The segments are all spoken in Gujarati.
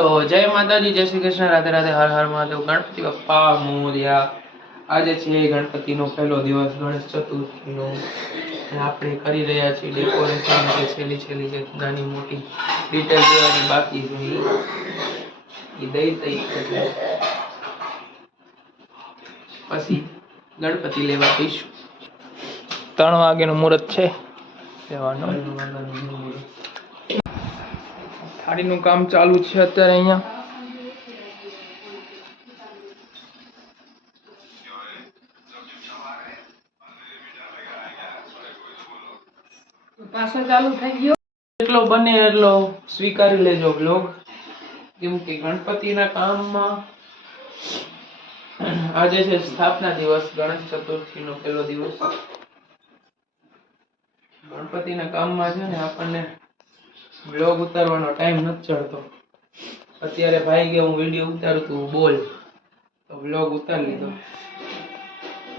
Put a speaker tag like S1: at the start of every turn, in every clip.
S1: તો જય માતાજી જય શ્રી કૃષ્ણ. રાધે રાધે હર હર મહાદેવ. ગણપતિ બપ્પા મોર્યા આજે છે ગણપતિનો પહેલો દિવસ ગણેશ ચતુર્થીનો. આપણે કરી રહ્યા છીએ ડેકોરેશન જે છેલ્લી છેલ્લી જે નાની મોટી ડિટેલ જોવાની બાકી છે. એ દઈ દઈ પછી ગણપતિ લેવા જઈશું. ત્રણ વાગ્યાનું મુહૂર્ત છે. લેવાનું. થાળીનું કામ ચાલુ છે અત્યારે અહીંયા.
S2: પાછો ચાલુ થઈ ગયો.
S1: એટલો બને એટલો સ્વીકારી લેજો બ્લોગ કેમ કે ગણપતિના કામમાં આજે છે સ્થાપના દિવસ ગણેશ ચતુર્થીનો પહેલો દિવસ. ગણપતિના કામમાં છે ને આપણને બ્લોગ ઉતારવાનો ટાઈમ નથી ચડતો. અત્યારે ભાઈ ગયો હું વીડિયો ઉતારું તું બોલ. તો બ્લોગ ઉતારી લીધો.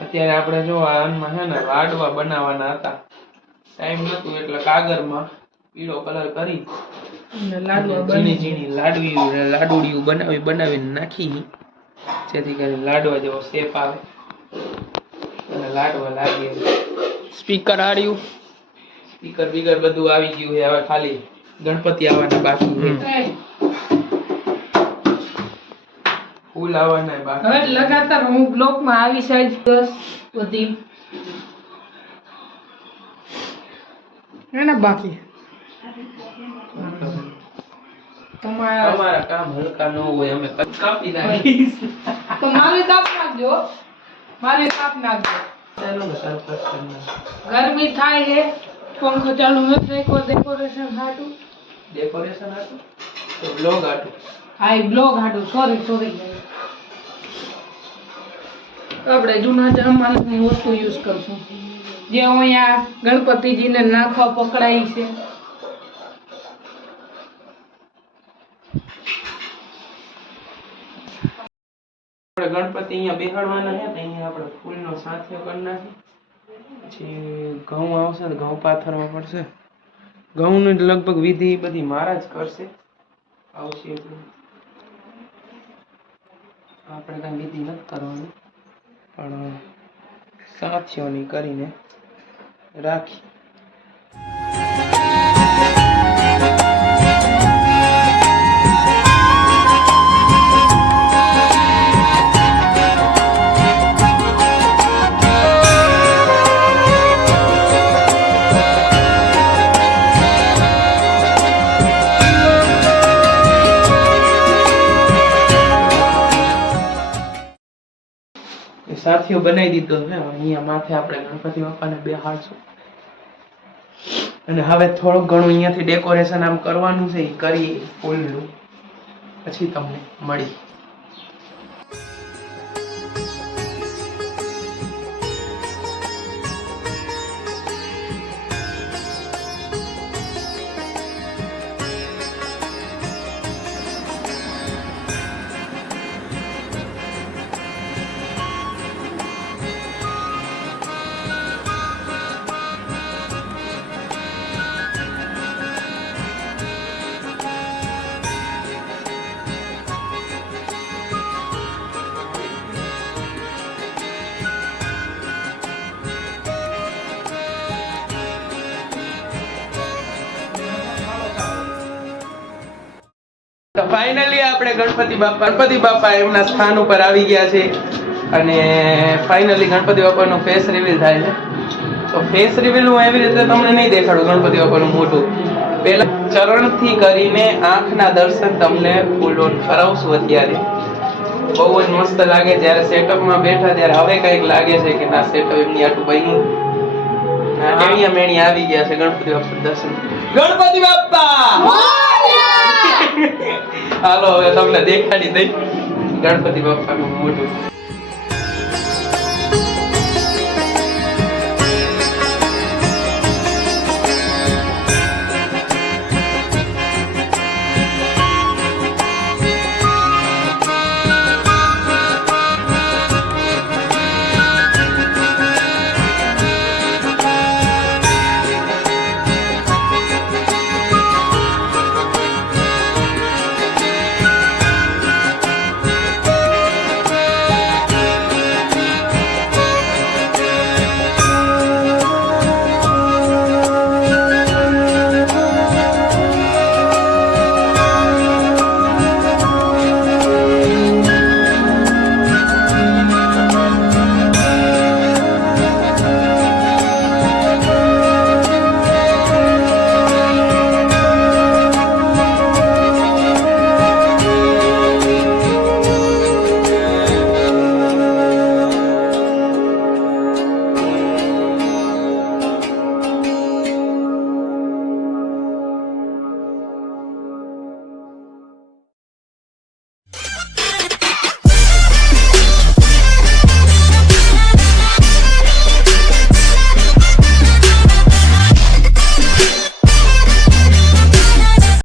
S1: અત્યારે આપણે જો આ આનમાં છે ને લાડવા બનાવવાના હતા. ટાઈમ નતું એટલે કાગળમાં પીળો કલર કરી ઝીણી ઝીણી લાડવી લાડુડિયું બનાવી બનાવીને નાખી. જેથી કરીને લાડવા જેવો શેપ આવે. અને લાડવા લાગે. સ્પીકર આડ્યું સ્પીકર બીકર બધું આવી ગયું છે હવે ખાલી. ગણપતિ આવવાના બાકી છે. ફૂલ આવવાના બાકી
S2: હવે લગાતાર હું બ્લોકમાં આવી સાઈડ દસ બધી એના બાકી. તમારા
S1: અમારા કામ હલકા ન હોય અમે કાપી નાખી
S2: તો મારે કાપ નાખજો. મારે કાપ નાખજો. ગરમી થાય છે. પંખો ચાલુ નથી રાખ્યો ડેકોરેશન હાટું.
S1: ડેકોરેશન હતું તો બ્લોગ હતું
S2: હા એ બ્લોગ હતું સોરી સોરી આપણે જૂના જમાનાની વસ્તુ યુઝ કરશું. જે અહીંયા ગણપતિજીને નાખવા પકડાય છે.
S1: આપણે ગણપતિ અહીંયા બેહાડવાના છે ને અહીંયા આપણે ફૂલનો સાથિયો કરી નાખી પછી ઘઉં આવશે ઘઉં પાથરવા પડશે. ઘઉંની લગભગ વિધિ બધી મારા જ કરશે. આવશે એટલે. આપણે કાંઈ વિધિ નથી કરવાની. પણ સાથીઓની કરીને રાખી. સાથીઓ બનાવી દીધો છે. અહીંયા માથે આપણે ગણપતિ બાપાને બેહાડશું. અને હવે થોડુંક ઘણું અહીંયાથી ડેકોરેશન આમ કરવાનું છે એ કરી ફૂલનું. પછી તમને મળી. તો ફાઇનલી આપણે ગણપતિ બાપા ગણપતિ બાપા એમના સ્થાન ઉપર આવી ગયા છે. અને ફાઇનલી ગણપતિ બાપાનું ફેસ રિવીલ થાય છે. તો ફેસ રિવીલ હું એવી રીતે તમને નહીં દેખાડું ગણપતિ બાપાનું મોટું પહેલા ચરણથી કરીને આંખના દર્શન તમને ફૂલ ઓન કરાવશું અત્યારે. બહુ જ મસ્ત લાગે જ્યારે સેટઅપમાં બેઠા ત્યારે હવે કંઈક લાગે છે કે ના સેટઅપ એમની આટલું બન્યું. મેણી આવી ગયા છે ગણપતિ બાપા દર્શન. ગણપતિ બાપ્પા હાલો હવે તમને દેખાડી દઈ. ગણપતિ બાપાનું મોઢું.